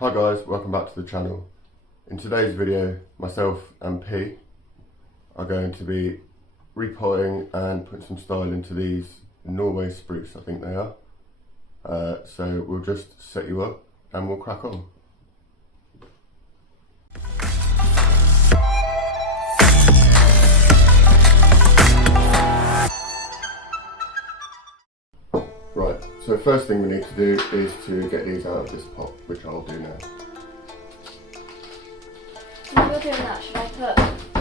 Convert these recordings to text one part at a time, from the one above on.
Hi guys, welcome back to the channel. In today's video, myself and P are going to be repotting and putting some style into these Norway spruce, I think they are. So we'll just set you up and we'll crack on. Right, so first thing we need to do is to get these out of this pot, which I'll do now. While you're doing that, should I put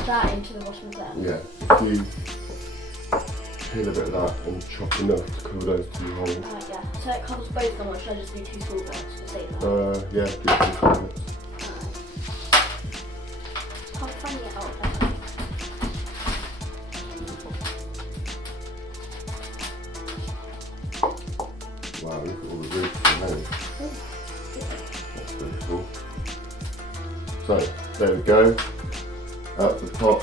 that into the bottom of there? Yeah, if you peel a bit of that and chop enough to cover those two holes. Right, yeah. So it covers both of them, or should I just do two small ones to save that? Yeah, do 2 minutes. Can't find it out there. Wow, look at all the roots in those. That's pretty cool. So, there we go. Out of the pot,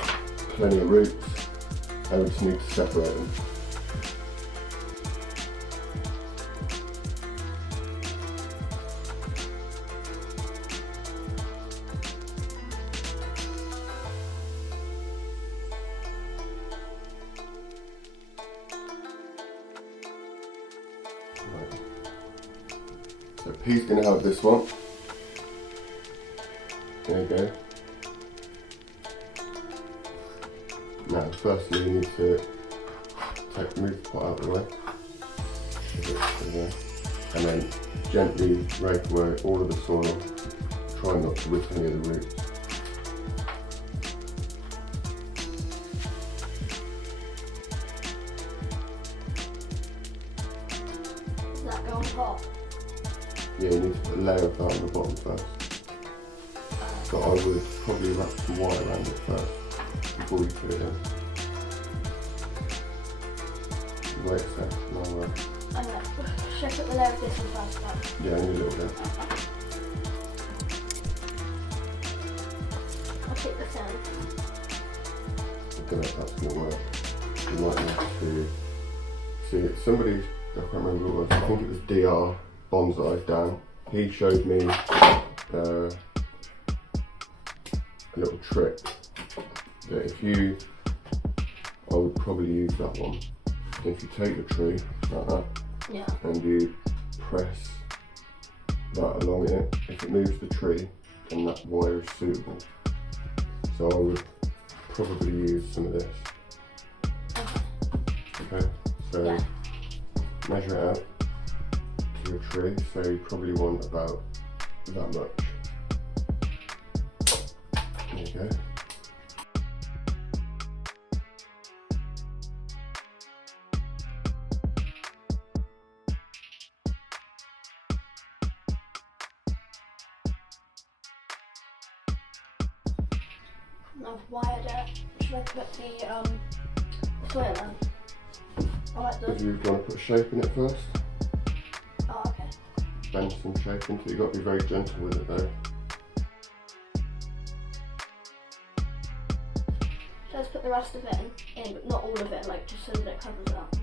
plenty of roots. And we just need to separate them. Right. So P's going to have this one. There you go. Now, firstly, you need to move the pot out of the way. And then gently rake away all of the soil. Try not to whip any of the roots. Does that go on top? Yeah, you need to put a layer of that on the bottom first. But I would probably wrap some wire around it first before you put it in. Wait a sec, no, Should I put the layer of this one first? yeah, only a little bit. I'll take this in. I don't know if that's going to work. You might need to see it. Somebody, I can't remember who it was, I think it was DR Bonsai, Dan. He showed me a little trick that I would probably use that one. If you take the tree like that, Yeah. and you press that along it, if it moves the tree, then that wire is suitable. So I would probably use some of this. Okay, so Yeah. measure it out to your tree, so you probably want about that much. There you go. I've wired it. Should I put the soil in? I like Do the... you want to put a shape in it first? Oh, okay. Bend some shape into it. You've got to be very gentle with it though. Should I just put the rest of it in, but not all of it, like just so that it covers that?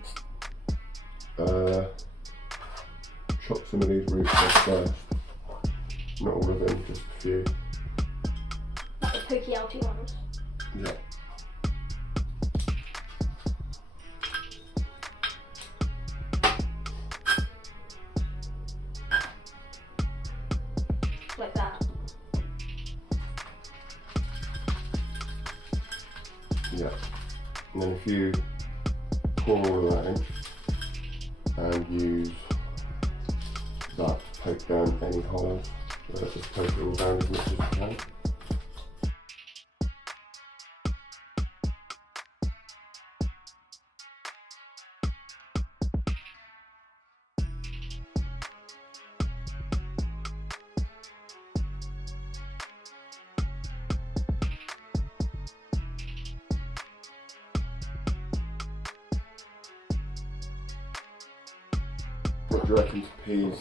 Chop some of these roots off first. Not all of them, just a few. Like the pokey outy ones. Yeah. Like that. Yeah. And then if you pour all of that in and use that to poke down any holes, just poke it all down as much as you can. What do you reckon to P's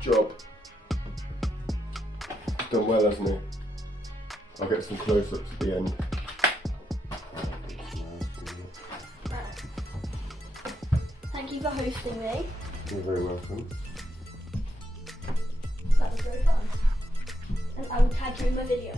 job? He's done well, hasn't he? I'll get some close-ups at the end. Thank you for hosting me. You're very welcome. That was very and I will tag you in my video.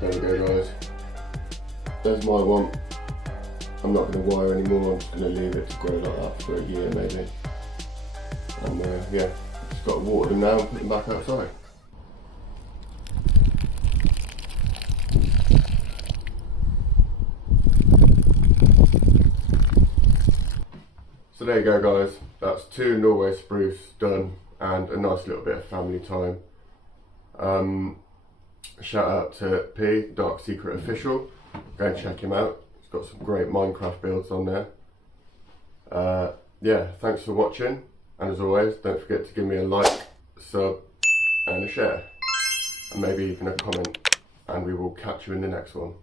There we go, guys. There's my one. I'm not going to wire anymore, I'm just going to leave it to grow like that for a year maybe. And yeah, just got to water them now and put them back outside. So there you go, guys. That's 2 Norway spruce done and a nice little bit of family time. Shout out to P, Dark Secret Official. Go and check him out. He's got some great Minecraft builds on there. Yeah, thanks for watching. And as always, don't forget to give me a like, sub and a share. And maybe even a comment. And we will catch you in the next one.